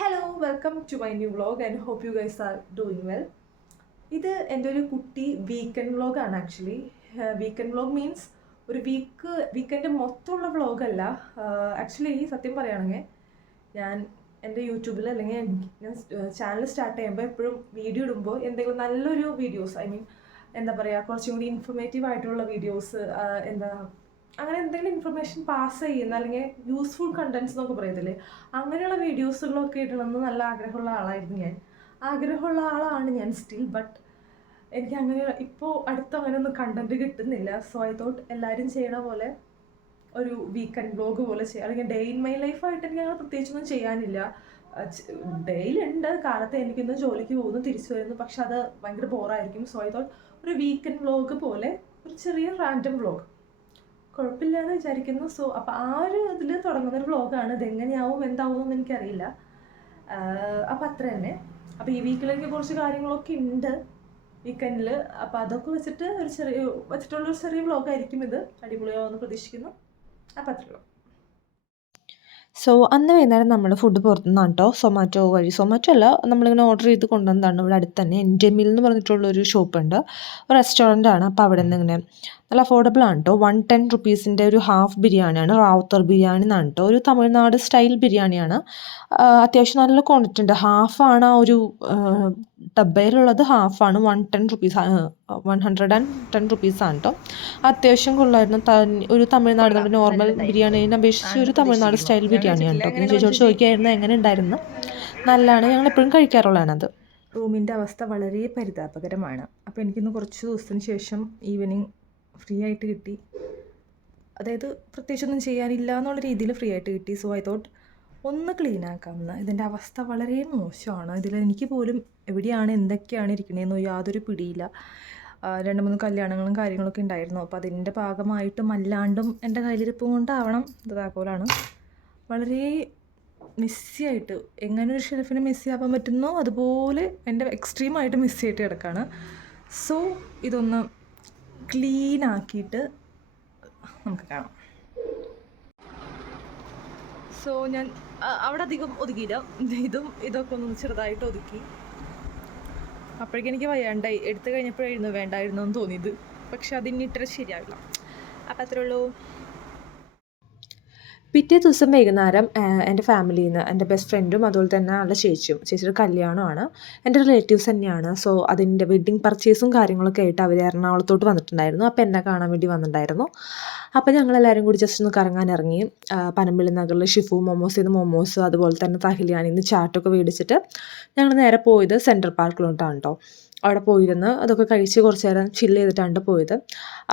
Hello welcome to my new vlog and hope you guys are doing well. ഇത് എൻ്റെ ഒരു കുട്ടി weekend വ്ളോഗാണ് ആക്ച്വലി. വീക്കെൻഡ് വ്ളോഗ് മീൻസ് ഒരു വീക്കെൻഡ് മൊത്തമുള്ള വ്ളോഗല്ല. ആക്ച്വലി സത്യം പറയുകയാണെങ്കിൽ ഞാൻ എൻ്റെ യൂട്യൂബിൽ അല്ലെങ്കിൽ ഞാൻ ചാനൽ സ്റ്റാർട്ട് ചെയ്യുമ്പോൾ എപ്പോഴും വീഡിയോ ഇടുമ്പോൾ എന്തെങ്കിലും നല്ലൊരു വീഡിയോസ്, ഐ മീൻ എന്താ പറയുക, കുറച്ചും കൂടി ഇൻഫർമേറ്റീവ് ആയിട്ടുള്ള വീഡിയോസ്, എന്താ അങ്ങനെ എന്തെങ്കിലും ഇൻഫർമേഷൻ പാസ് ചെയ്യുന്ന അല്ലെങ്കിൽ യൂസ്ഫുൾ കണ്ടൻസ് എന്നൊക്കെ പറയത്തില്ലേ, അങ്ങനെയുള്ള വീഡിയോസുകളൊക്കെ ഇടണമെന്ന് നല്ല ആഗ്രഹമുള്ള ആളായിരുന്നു ഞാൻ. ആഗ്രഹമുള്ള ആളാണ് ഞാൻ സ്റ്റിൽ. ബട്ട് എനിക്ക് അങ്ങനെ ഇപ്പോൾ അങ്ങനെയൊന്നും കണ്ടൻറ്റ് കിട്ടുന്നില്ല. സോ ഐ തോട്ട് എല്ലാവരും ചെയ്യണ പോലെ ഒരു വീക്കെൻഡ് വ്ലോഗ് പോലെ ചെയ്യാം. അല്ലെങ്കിൽ ഡേ ഇൻ മൈ ലൈഫായിട്ട് എനിക്ക് അങ്ങനെ പ്രത്യേകിച്ചൊന്നും ചെയ്യാനില്ല. ഡെയിലി ഉണ്ട്, കാലത്ത് എനിക്കിന്ന് ജോലിക്ക് പോകുന്നു, തിരിച്ചു വരുന്നു, പക്ഷെ അത് ഭയങ്കര ബോറായിരിക്കും. സോ ഐ തോട്ട് ഒരു വീക്കെൻഡ് വ്ലോഗ് പോലെ ഒരു ചെറിയ റാൻഡം വ്ലോഗ് കുഴപ്പമില്ല എന്ന് വിചാരിക്കുന്നു. സോ അപ്പോൾ ആ ഒരു ഇതിൽ തുടങ്ങുന്നൊരു വ്ളോഗാണ്. ഇതെങ്ങനെയാവും എന്താവും എന്ന് എനിക്കറിയില്ല. അപ്പോൾ അത്ര തന്നെ. അപ്പോൾ ഈ വീക്കിലേക്ക് കുറച്ച് കാര്യങ്ങളൊക്കെ ഉണ്ട് വീക്കെൻഡിൽ. അപ്പോൾ അതൊക്കെ വെച്ചിട്ടുള്ളൊരു ചെറിയ വ്ളോഗായിരിക്കും ഇത്. അടിപൊളിയാവുമെന്ന് പ്രതീക്ഷിക്കുന്നു. അപ്പോൾ അത്രേ ഉള്ളൂ. സോ അന്ന് വൈകുന്നേരം നമ്മൾ ഫുഡ് പുറത്തുനിന്നാണ് കേട്ടോ. സൊമാറ്റോ അല്ല, നമ്മളിങ്ങനെ ഓർഡർ ചെയ്ത് കൊണ്ടുവന്നതാണ്. ഇവിടെ അടുത്ത് തന്നെ എൻജെമിൽ എന്ന് പറഞ്ഞിട്ടുള്ളൊരു ഷോപ്പുണ്ട്, ഒരു റെസ്റ്റോറൻ്റ് ആണ്. അപ്പോൾ അവിടെ നിന്ന് ഇങ്ങനെ നല്ല അഫോർഡബിൾ ആണ് കേട്ടോ. 110 റുപ്പീസിൻ്റെ ഒരു ഹാഫ് ബിരിയാണിയാണ്, റാവുത്തർ ബിരിയാണി എന്നാണ് കേട്ടോ. ഒരു തമിഴ്നാട് സ്റ്റൈൽ ബിരിയാണിയാണ്. അത്യാവശ്യം നല്ല ക്വാണ്ടിറ്റി ഉണ്ട്. ഹാഫാണ് ആ ഒരു ഡബ്ബയിലുള്ളത്, ഹാഫാണ്. 110 റുപ്പീസാണ് കേട്ടോ. അത്യാവശ്യം കൊള്ളായിരുന്നു. ഒരു തമിഴ്നാട് നമ്മുടെ നോർമൽ ബിരിയാണീനെ അപേക്ഷിച്ച് ഒരു തമിഴ്നാട് സ്റ്റൈൽ ബിരിയാണിയാണ് കേട്ടോ. പിന്നെ ചേച്ചിയോട് ചോദിക്കായിരുന്നു എങ്ങനെ ഉണ്ടായിരുന്നു. നല്ലതാണ്, ഞങ്ങൾ എപ്പോഴും കഴിക്കാറുള്ളതാണത്. റൂമിൻ്റെ അവസ്ഥ വളരെ പരിതാപകരമാണ്. അപ്പോൾ എനിക്കിന്ന് കുറച്ച് ദിവസത്തിന് ശേഷം ഈവനിങ് ഫ്രീ ആയിട്ട് കിട്ടി. അതായത് പ്രത്യേകിച്ചൊന്നും ചെയ്യാനില്ല എന്നുള്ള രീതിയിൽ ഫ്രീ ആയിട്ട് കിട്ടി. സോ ഐ തോട്ട് ഒന്ന് ക്ലീൻ ആക്കാമെന്ന്. ഇതിൻ്റെ അവസ്ഥ വളരെ മോശമാണ്. ഇതിൽ എനിക്ക് പോലും എവിടെയാണ് എന്തൊക്കെയാണ് ഇരിക്കണതെന്നോ യാതൊരു പിടിയില്ല. 2-3 കല്യാണങ്ങളും കാര്യങ്ങളൊക്കെ ഉണ്ടായിരുന്നു. അപ്പോൾ അതിൻ്റെ ഭാഗമായിട്ടും അല്ലാണ്ടും എൻ്റെ കയ്യിലിരിപ്പും കൊണ്ടാവണം ഇത് താക്കോലാണ്. വളരെ മെസ്സിയായിട്ട്, എങ്ങനെ ഒരു ഷെൽഫിന് മെസ്സി ആവാൻ പറ്റുന്നോ അതുപോലെ എൻ്റെ എക്സ്ട്രീമായിട്ട് മെസ്സിയായിട്ട് കിടക്കുകയാണ്. സോ ഇതൊന്ന് ക്ലീൻ ആക്കിയിട്ട് നമുക്ക് കാണാം. സോ ഞാൻ അവിടെ അധികം ഒതുക്കിയില്ല, ഇതൊക്കെ ഒന്ന് ചെറുതായിട്ട് ഒതുക്കി. അപ്പോഴേക്കും എനിക്ക് വയ്യാണ്ടായി. എടുത്തു കഴിഞ്ഞപ്പോഴായിരുന്നു വേണ്ടായിരുന്നു എന്ന് തോന്നിയത്. പക്ഷെ അതിനിട്ട് ശരിയാവില്ല. അപ്പം അത്രേ ഉള്ളൂ. പിറ്റേ ദിവസം വൈകുന്നേരം എൻ്റെ ഫാമിലിയിൽ നിന്ന് എൻ്റെ ബെസ്റ്റ് ഫ്രണ്ടും അതുപോലെ തന്നെ ആളുടെ ചേച്ചിയുടെ കല്യാണമാണ്. എൻ്റെ റിലേറ്റീവ്സ് തന്നെയാണ്. സോ അതിൻ്റെ വെഡ്ഡിങ് പർച്ചേസും കാര്യങ്ങളൊക്കെ ആയിട്ട് അവർ എറണാകുളത്തോട്ട് വന്നിട്ടുണ്ടായിരുന്നു. അപ്പോൾ എന്നെ കാണാൻ വേണ്ടി വന്നിട്ടുണ്ടായിരുന്നു. അപ്പോൾ ഞങ്ങളെല്ലാവരും കൂടി ജസ്റ്റ് ഒന്ന് കറങ്ങാൻ ഇറങ്ങി. പനമ്പിള്ളി നഗറിൽ ഷിഫു മോമോസ്, അതുപോലെ തന്നെ തഹിലിയാനിൽ നിന്ന് ചാട്ടൊക്കെ മേടിച്ചിട്ട് ഞങ്ങൾ നേരെ പോയത് സെൻട്രൽ പാർക്കിലോട്ടാണ് കേട്ടോ. അവിടെ പോയിരുന്ന് അതൊക്കെ കഴിച്ച് കുറച്ച് നേരം ചില്ല് ചെയ്തിട്ടാണ് പോയത്.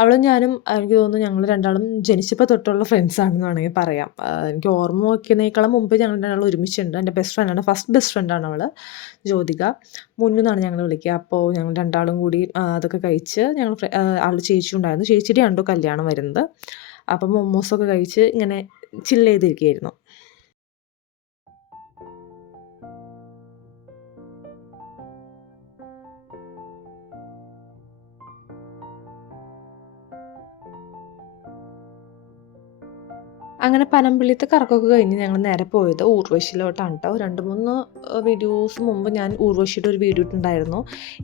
അവളും ഞാനും, എനിക്ക് തോന്നുന്നു ഞങ്ങൾ രണ്ടാളും ജനിച്ചപ്പോൾ തൊട്ടുള്ള ഫ്രണ്ട്സാണെന്ന് വേണമെങ്കിൽ പറയാം. എനിക്ക് ഓർമ്മ വയ്ക്കുന്നതിനേക്കാളും മുമ്പ് ഞങ്ങൾ രണ്ടാളും ഒരുമിച്ചുണ്ട്. എൻ്റെ ബെസ്റ്റ് ഫ്രണ്ടാണ്, ഫസ്റ്റ് ബെസ്റ്റ് ഫ്രണ്ടാണ് അവൾ, ജ്യോതിക. മുന്നാണ് ഞങ്ങൾ വിളിക്കുക. അപ്പോൾ ഞങ്ങൾ രണ്ടാളും കൂടി അതൊക്കെ കഴിച്ച് ആളുടെ ചേച്ചി ഉണ്ടായിരുന്നു. ചേച്ചിയുടെ ഉണ്ടോ കല്യാണം വരുന്നത്. അപ്പം മൊമോസൊക്കെ കഴിച്ച് ഇങ്ങനെ ചില്ല് ചെയ്തിരിക്കുകയായിരുന്നു. അങ്ങനെ പനമ്പിള്ളിത്തെ കറക്കമൊക്കെ കഴിഞ്ഞ് ഞങ്ങൾ നേരെ പോയത് ഊർവശിയിലോട്ടാണ് കേട്ടോ. 2-3 വീഡിയോസ് മുമ്പ് ഞാൻ ഊർവശിയുടെ ഒരു വീഡിയോ ഇട്ടുണ്ടായിരുന്നു.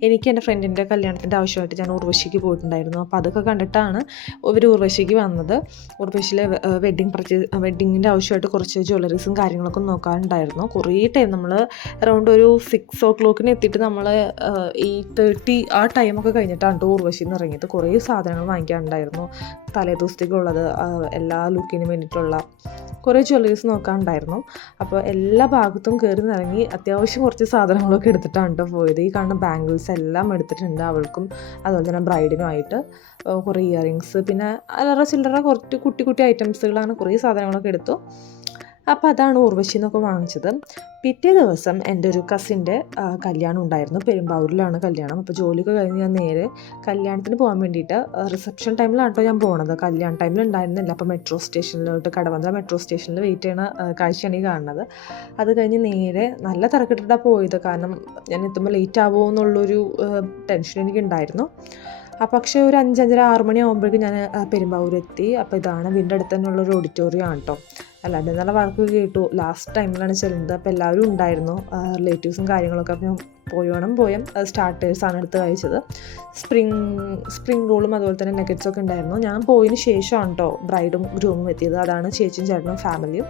എനിക്ക് എൻ്റെ ഫ്രണ്ടിൻ്റെ കല്യാണത്തിൻ്റെ ആവശ്യമായിട്ട് ഞാൻ ഊർവശിക്ക് പോയിട്ടുണ്ടായിരുന്നു. അപ്പോൾ അതൊക്കെ കണ്ടിട്ടാണ് ഇവർ ഊർവശിക്ക് വന്നത്. ഊർവശിയിലെ വെഡ്ഡിങ്ങിൻ്റെ ആവശ്യമായിട്ട് കുറച്ച് ജ്വല്ലറീസും കാര്യങ്ങളൊക്കെ നോക്കാറുണ്ടായിരുന്നു. കുറേ ടൈം നമ്മൾ അറൗണ്ട് ഒരു 6 o'clock എത്തിയിട്ട് നമ്മൾ 8:30 ആ ടൈമൊക്കെ കഴിഞ്ഞിട്ടാണ് കേട്ടോ ഊർവശിയിൽ നിന്ന് ഇറങ്ങിയത്. കുറേ സാധനങ്ങൾ വാങ്ങിക്കാനുണ്ടായിരുന്നു. തലേ ദിവസത്തേക്കുള്ളത്, എല്ലാ ലുക്കിനും വേണ്ടിയിട്ടുള്ള കുറേ ജ്വല്ലറീസ് നോക്കാനുണ്ടായിരുന്നു. അപ്പോൾ എല്ലാ ഭാഗത്തും കയറി നിറങ്ങി അത്യാവശ്യം കുറച്ച് സാധനങ്ങളൊക്കെ എടുത്തിട്ടാണ് കേട്ടോ പോയത്. ഈ കാണുന്ന ബാംഗിൾസ് എല്ലാം എടുത്തിട്ടുണ്ട് അവൾക്കും അതുപോലെ തന്നെ ബ്രൈഡിനുമായിട്ട്. കുറേ ഇയറിങ്സ്, പിന്നെ അല്ലറ ചില്ലറ കുറച്ച് കുട്ടി കുട്ടി ഐറ്റംസുകൾ, അങ്ങനെ കുറേ സാധനങ്ങളൊക്കെ എടുത്തു. അപ്പോൾ അതാണ് ഊർവശി എന്നൊക്കെ വാങ്ങിച്ചത്. പിറ്റേ ദിവസം എൻ്റെ ഒരു കസിൻ്റെ കല്യാണം ഉണ്ടായിരുന്നു. പെരുമ്പാവൂരിലാണ് കല്യാണം. അപ്പോൾ ജോലിയൊക്കെ കഴിഞ്ഞ് ഞാൻ നേരെ കല്യാണത്തിന് പോകാൻ വേണ്ടിയിട്ട് റിസപ്ഷൻ ടൈമിലാണ് കേട്ടോ ഞാൻ പോണത്. കല്യാണ ടൈമിൽ ഉണ്ടായിരുന്നില്ല. അപ്പോൾ മെട്രോ സ്റ്റേഷനിലോട്ട്, കടവന്ത്ര മെട്രോ സ്റ്റേഷനിൽ വെയിറ്റ് ചെയ്യണ കാഴ്ചയാണ് ഈ കാണുന്നത്. അത് കഴിഞ്ഞ് നേരെ നല്ല തിരക്കിട്ടിട്ടാണ് പോയത്. കാരണം ഞാൻ എത്തുമ്പോൾ ലേറ്റ് ആവുമോ എന്നുള്ളൊരു ടെൻഷൻ എനിക്കുണ്ടായിരുന്നു. പക്ഷേ ഒരു 5-5:30-6 മണി ആകുമ്പോഴേക്കും ഞാൻ പെരുമ്പാവൂരെത്തി. അപ്പോൾ ഇതാണ് വീടിൻ്റെ അടുത്ത് തന്നെയുള്ളൊരു ഓഡിറ്റോറിയം ആണ് കേട്ടോ. എല്ലാവരുടെയും നല്ല വഴക്കൊക്കെ കേട്ടു. ലാസ്റ്റ് ടൈമിലാണ് ചെല്ലുന്നത്. അപ്പോൾ എല്ലാവരും ഉണ്ടായിരുന്നു, റിലേറ്റീവ്സും കാര്യങ്ങളൊക്കെ. അപ്പോൾ ഞാൻ പോയം സ്റ്റാർട്ടേഴ്സാണ് എടുത്ത് കഴിച്ചത്. സ്പ്രിങ് റോളും അതുപോലെ തന്നെ നെഗറ്റ്സൊക്കെ ഉണ്ടായിരുന്നു. ഞാൻ പോയതിന് ശേഷമാണ് കേട്ടോ ബ്രൈഡും ഗ്രൂമും എത്തിയത്. അതാണ് ചേച്ചിയും ചേട്ടനും ഫാമിലിയും.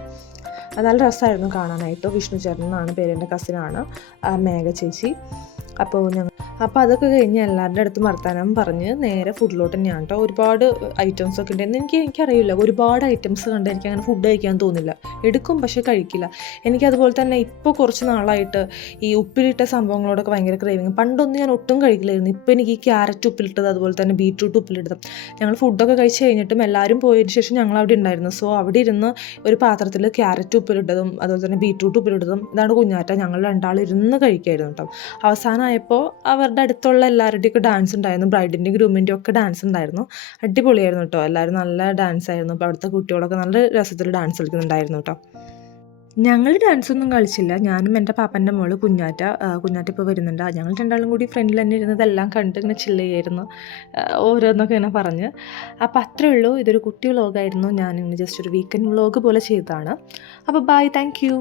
അത് നല്ല രസമായിരുന്നു കാണാനായിട്ട്. വിഷ്ണു ചേട്ടൻ എന്നാണ് പേര്, എൻ്റെ കസിനാണ് മേഘ ചേച്ചി. അപ്പോൾ അതൊക്കെ കഴിഞ്ഞ് എല്ലാവരുടെ അടുത്തും വർത്താനം പറഞ്ഞ് നേരെ ഫുഡിലോട്ട് തന്നെയാണ് കേട്ടോ. ഒരുപാട് ഐറ്റംസൊക്കെ ഉണ്ടായിരുന്നു. എനിക്കറിയില്ല, ഒരുപാട് ഐറ്റംസ് കണ്ട് എനിക്ക് അങ്ങനെ ഫുഡ് കഴിക്കാൻ തോന്നില്ല. എടുക്കും പക്ഷേ കഴിക്കില്ല. എനിക്കതുപോലെ തന്നെ ഇപ്പോൾ കുറച്ച് നാളായിട്ട് ഈ ഉപ്പിലിട്ട സംഭവങ്ങളോടൊക്കെ ഭയങ്കര ക്രേവിങ്. പണ്ടൊന്നും ഞാൻ ഒട്ടും കഴിക്കില്ലായിരുന്നു. ഇപ്പോൾ എനിക്ക് ഈ ക്യാരറ്റ് ഉപ്പിലിട്ടത് അതുപോലെ തന്നെ ബീട്രൂട്ട് ഉപ്പിലിട്ടത്. ഞങ്ങൾ ഫുഡൊക്കെ കഴിച്ച് കഴിഞ്ഞിട്ടും എല്ലാവരും പോയതിന് ശേഷം ഞങ്ങൾ അവിടെ ഉണ്ടായിരുന്നു. സോ അവിടെ ഇരുന്ന് ഒരു പാത്രത്തിൽ ക്യാരറ്റ് ഉപ്പിലിട്ടതും അതുപോലെ തന്നെ ബീട്രൂട്ട് ഉപ്പിലിട്ടതും ഇതാണ് കുഞ്ഞാറ്റ. ഞങ്ങൾ രണ്ടാളും ഇരുന്ന് കഴിക്കായിരുന്നു കേട്ടോ. അവസാനമായപ്പോൾ അവരുടെ അടുത്തുള്ള എല്ലാവരുടെയൊക്കെ ഡാൻസ് ഉണ്ടായിരുന്നു. ബ്രൈഡിൻ്റെയും ഗ്രൂമിൻ്റെയും ഒക്കെ ഡാൻസ് ഉണ്ടായിരുന്നു. അടിപൊളിയായിരുന്നു കേട്ടോ. എല്ലാവരും നല്ല ഡാൻസ് ആയിരുന്നു. അപ്പോൾ അവിടുത്തെ കുട്ടികളൊക്കെ നല്ല രസത്തിൽ ഡാൻസ് കളിക്കുന്നുണ്ടായിരുന്നു കേട്ടോ. ഞങ്ങൾ ഡാൻസൊന്നും കളിച്ചില്ല. ഞാനും എൻ്റെ പാപ്പൻ്റെ മോള് കുഞ്ഞാറ്റ ഇപ്പോൾ വരുന്നുണ്ട്. ഞങ്ങൾ രണ്ടാളും കൂടി ഫ്രണ്ടിൽ തന്നെ ഇരുന്നതെല്ലാം കണ്ട് ഇങ്ങനെ ചില്ല് ചെയ്യായിരുന്നു, ഓരോന്നൊക്കെ ഇങ്ങനെ പറഞ്ഞ്. അപ്പോൾ അത്രേ ഉള്ളൂ. ഇതൊരു കുട്ടി വ്ളോഗായിരുന്നു. ഞാനിങ്ങനെ ജസ്റ്റ് ഒരു വീക്കെൻഡ് വ്ളോഗ് പോലെ ചെയ്തതാണ്. അപ്പോൾ ബൈ, താങ്ക് യു.